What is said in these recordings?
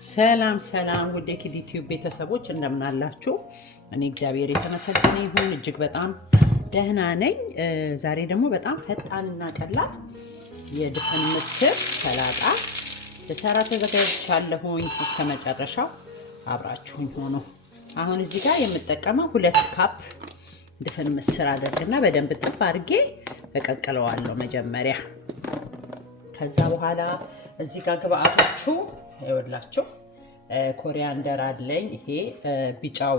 ሰላም ሰላም ውድ የኪድ ዩቲዩብ ቤተሰቦች እንደምን አላችሁ? እኔ እግዚአብሔር የተመሰገነ ይሁን እጅግ በጣም ደህና ነኝ። ዛሬ ደግሞ በጣም ፈጣንና ቀላል የድፍን ምስር ሰላጣ ልሰራ ተዘጋጅቻለሁኝ። እስከ መጨረሻው አብራችሁኝ ሆኖ አሁን እዚህ ጋር የምጠቀመው 2 ካፕ ድፍን ምስር አደርግና በደንብ ጥብ አድርጌ እቀቅለዋለሁ መጀመሪያ። ከዛ በኋላ እዚህ ጋር ግብአቶቹ ይወላችሁ ኮሪያንደር አለኝ፣ ይሄ ቢጫው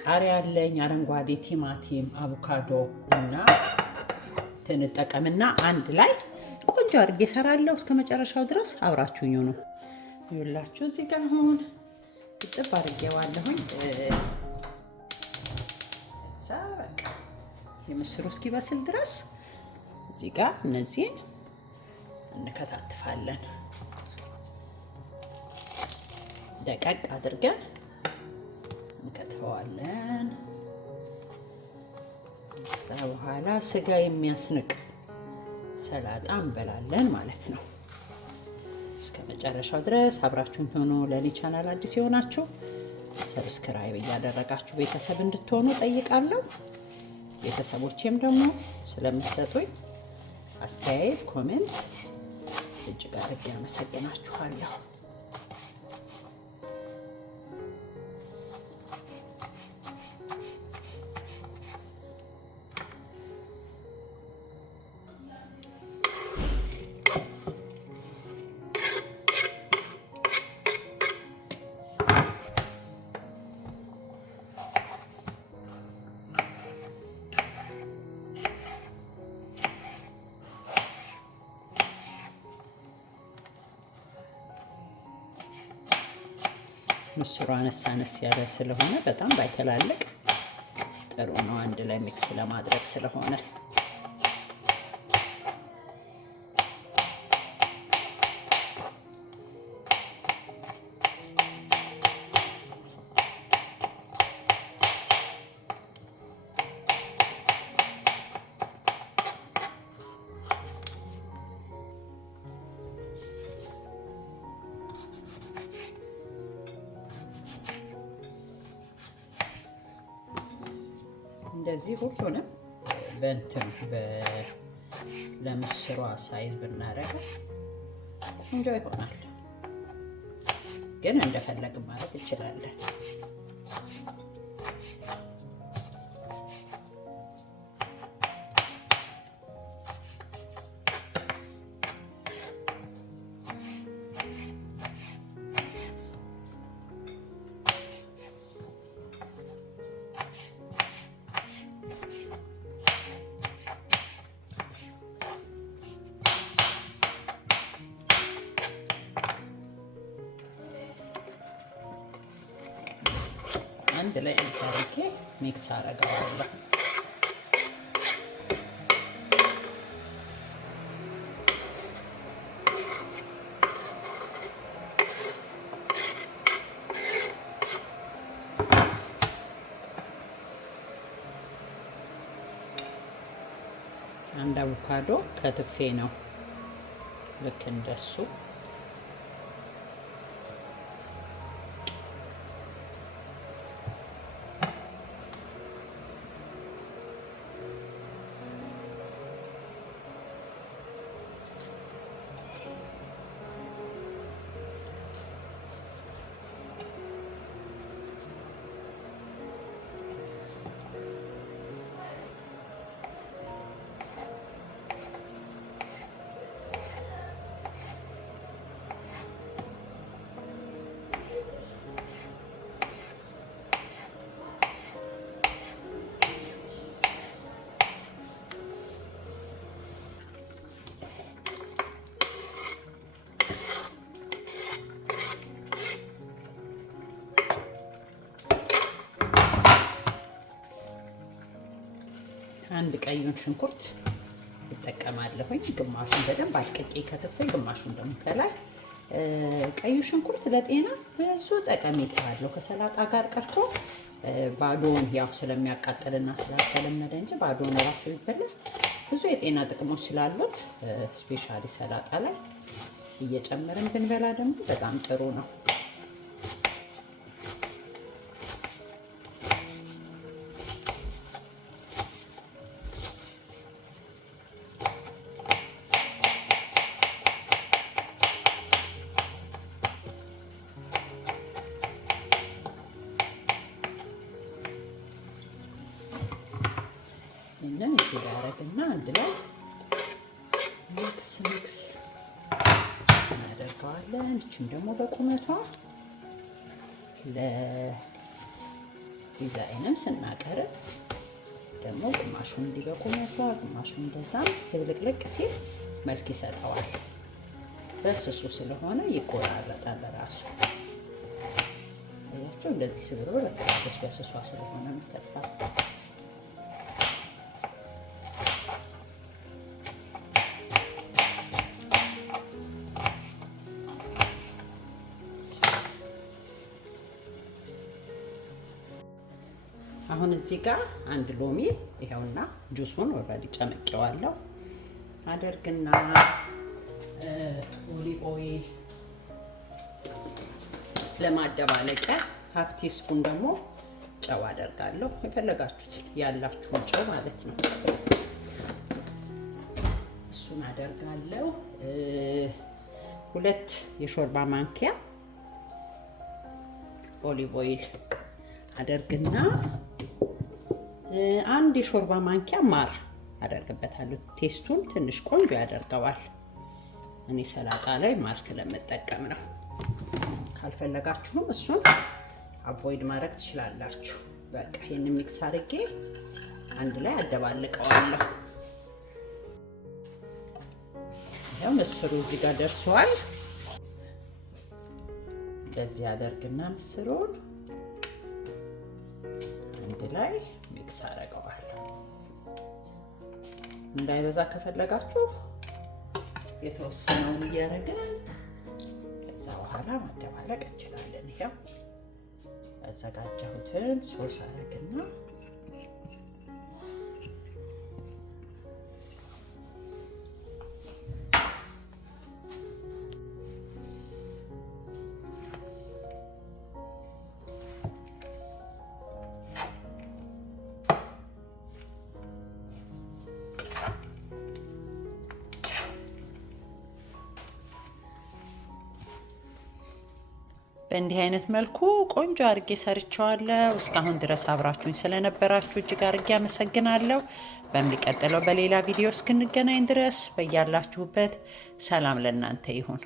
ቃሪያ አለኝ፣ አረንጓዴ ቲማቲም፣ አቮካዶ እና ትንጠቀምና አንድ ላይ ቆንጆ አድርጌ እሰራለሁ። እስከ መጨረሻው ድረስ አብራችሁኝ ነው። ይወላችሁ እዚህ ጋር አሁን ጥብ አድርጌዋለሁኝ። እዛ በቃ የምስሩ እስኪበስል ድረስ እዚህ ጋር እነዚህን እንከታትፋለን። ደቀቅ አድርገን እንከትፈዋለን። ከዛ በኋላ ስጋ የሚያስንቅ ሰላጣ እንበላለን ማለት ነው። እስከ መጨረሻው ድረስ አብራችሁን ሆኖ ለኔ ቻናል አዲስ የሆናችሁ ሰብስክራይብ እያደረጋችሁ ቤተሰብ እንድትሆኑ ጠይቃለሁ። ቤተሰቦቼም ደግሞ ስለምትሰጡኝ አስተያየት ኮሜንት እጅግ አድርጌ አመሰግናችኋለሁ። ምስሩ አነስ ያለ ስለሆነ በጣም ባይተላለቅ ጥሩ ነው፣ አንድ ላይ ሚክስ ለማድረግ ስለሆነ። እንደዚህ ሁሉንም በእንትን ለምስሯ ሳይዝ ብናደርገው ቆንጆ ይሆናል። ግን እንደፈለግን ማለት እንችላለን። አንድ ላይ አድርጌ ሚክስ አደርገዋለሁ። አንድ አቮካዶ ከትፌ ነው ልክ እንደሱ አንድ ቀዩን ሽንኩርት እጠቀማለሁኝ። ግማሹን በደንብ አድቅቄ ከትፌ፣ ግማሹን ደግሞ ከላይ። ቀዩ ሽንኩርት ለጤና ብዙ ጠቀሜታ አለው። ከሰላጣ ጋር ቀርቶ ባዶውን ያው ስለሚያቃጥልና ስላልተለመደ እንጂ ባዶውን ራሱ ይበላል። ብዙ የጤና ጥቅሞች ስላሉት ስፔሻሊ ሰላጣ ላይ እየጨመርን ብንበላ ደግሞ በጣም ጥሩ ነው። ይህንን እዚህ ጋር አደርግና አንድ ላይ ሚክስ እናደርገዋለን። እችም ደግሞ በቁመቷ ለዲዛይንም ስናቀርብ ደግሞ ግማሹን እንዲህ በቁመቷ ግማሹን እንደዛም ድብልቅልቅ ሲል መልክ ይሰጠዋል። በስሱ ስለሆነ ይቆራረጣል በራሱ አያችሁ። እንደዚህ ስብሮ በተራበች በስሷ ስለሆነ የምትከትፋው አሁን እዚህ ጋር አንድ ሎሚ ይሄውና ጁሱን ኦልሬዲ ጨምቄዋለሁ አደርግና ኦሊቭ ኦይል ለማደባለቂያ ሀፍ ቲስፑን ደግሞ ጨው አደርጋለሁ። የፈለጋችሁት ያላችሁን ጨው ማለት ነው። እሱን አደርጋለሁ። 2 የሾርባ ማንኪያ ኦሊቭ ኦይል አደርግና 1 የሾርባ ማንኪያ ማር አደርግበታለሁ። ቴስቱን ትንሽ ቆንጆ ያደርገዋል። እኔ ሰላጣ ላይ ማር ስለምጠቀም ነው። ካልፈለጋችሁም እሱን አቮይድ ማድረግ ትችላላችሁ። በቃ ይሄንን ሚክስ አድርጌ አንድ ላይ አደባልቀዋለሁ። ያው ምስሩ እዚህ ጋር ደርሷል። እንደዚህ አደርግና ምስሩን አንድ ላይ ሚክስ አደርገዋለሁ። እንዳይበዛ ከፈለጋችሁ የተወሰነውን እያደረግን ከዛ በኋላ ማደባለቅ እንችላለን። ይሄው ያዘጋጀሁትን ሶስ አደርግና በእንዲህ አይነት መልኩ ቆንጆ አድርጌ ሰርቸዋለሁ። እስካሁን ድረስ አብራችሁኝ ስለነበራችሁ እጅግ አድርጌ አመሰግናለሁ። በሚቀጥለው በሌላ ቪዲዮ እስክንገናኝ ድረስ በያላችሁበት ሰላም ለእናንተ ይሁን።